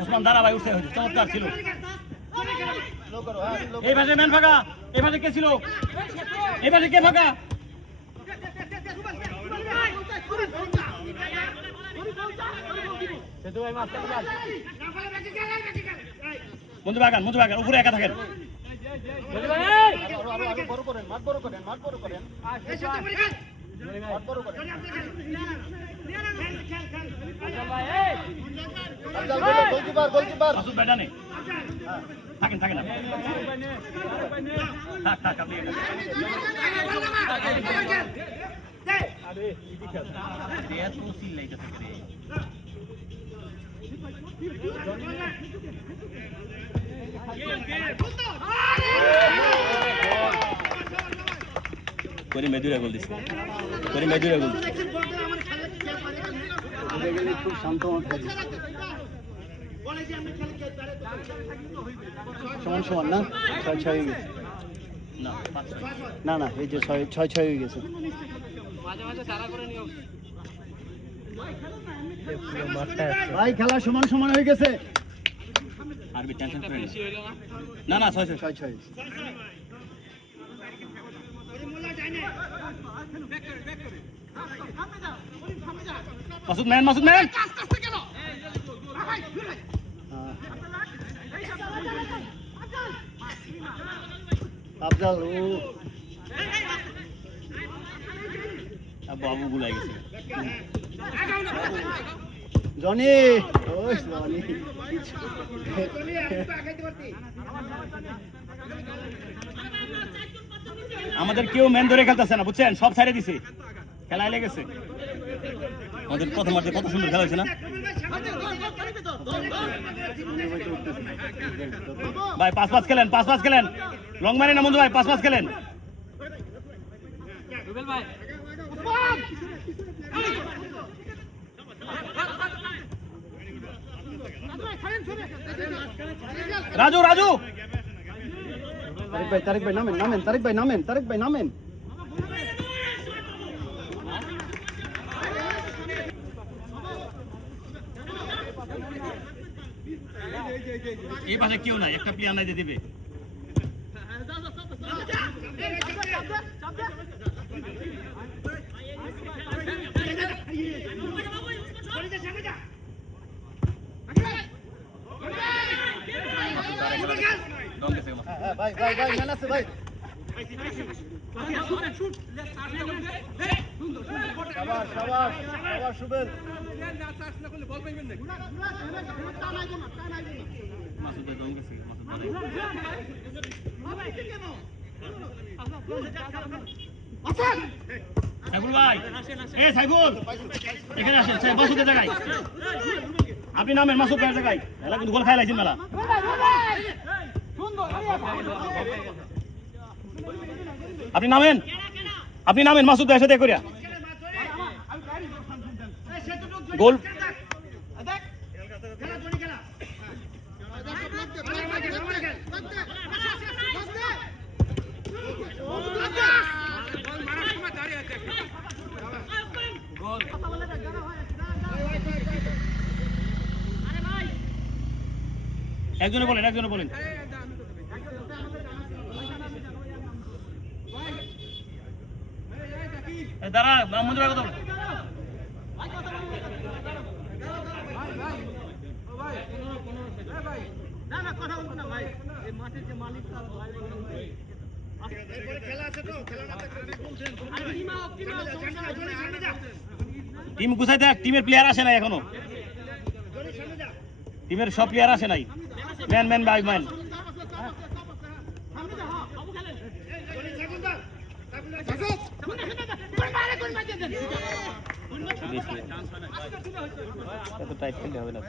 ওসমান দাঁড়া ভাই, উঠে চমৎকার ছিল। এই পাশে ম্যান ফাঁকা, এই পাশে কে ছিল, এই পাশে কে ফাঁকা? মঞ্জু বাগান, মঞ্জু বাগান উপরে একা থাকেন। থাকেন থাকেন করিম মেদুরা গোল দিচ্ছে, করিম মেদুরা গোল দিচ্ছে। খুব শান্ত সমান সমান না, 6-6 হয়ে গেছে। না না, এই যে 6-6 হয়ে গেছে। ভাই খেলা সমান সমান হয়ে গেছে। আরবি টেনশন করে না, না 6-6। মাসুদ ম্যান, মাসুদ ম্যান, আফজাল ও বাবু গুলাই গেছে। জনি, ওই জনি আমাদের কেউ ম্যান ধরে খেলতেছে না, বুঝছেন, সব ছাড়ে দিছে, খেলায় লেগেছে। আমাদের প্রথমার্ধে কত সুন্দর খেলা হয়েছে না ভাই? 5-5 খেলেন, 5-5 খেলেন, লং মারি না মঞ্জু ভাই, 5-5 খেলেন। রাজু, রাজু, তারেক ভাই নামেন, নামেন তারেক ভাই, নামেন তারেক ভাই, নামেন। এই পাশে কেউ নাই, একটা প্লেয়ার নাই যে দিবে। ভাই ভাই ভাই ম্যান আছে ভাই। শাবাশ শাবাশ শাবাশ শুভেন। মাসুদ ভাই দম গেছে, সাইফুল ভাই, এ সাইফুল এখানে আসেন, মাসুদের জায়গায় আপনি নামেন, মাসুদ ভাইয়ের জায়গায়। মেলা কিন্তু গোল খাই লাইছেন মেলা। আপনি নামেন, আপনি নামেন মাসুদ ভাইয়ের সাথে করিয়া গোল। একজনে বলেন, একজনে বলেন। দাঁড়া, মঞ্জু ভাই কথা বলেন। টিম গুছাই দেখ, টিমের প্লেয়ার আসে নাই এখনো, টিমের সব প্লেয়ার আসে নাই। Man man by man. এত টাইট খেলতে হবে না।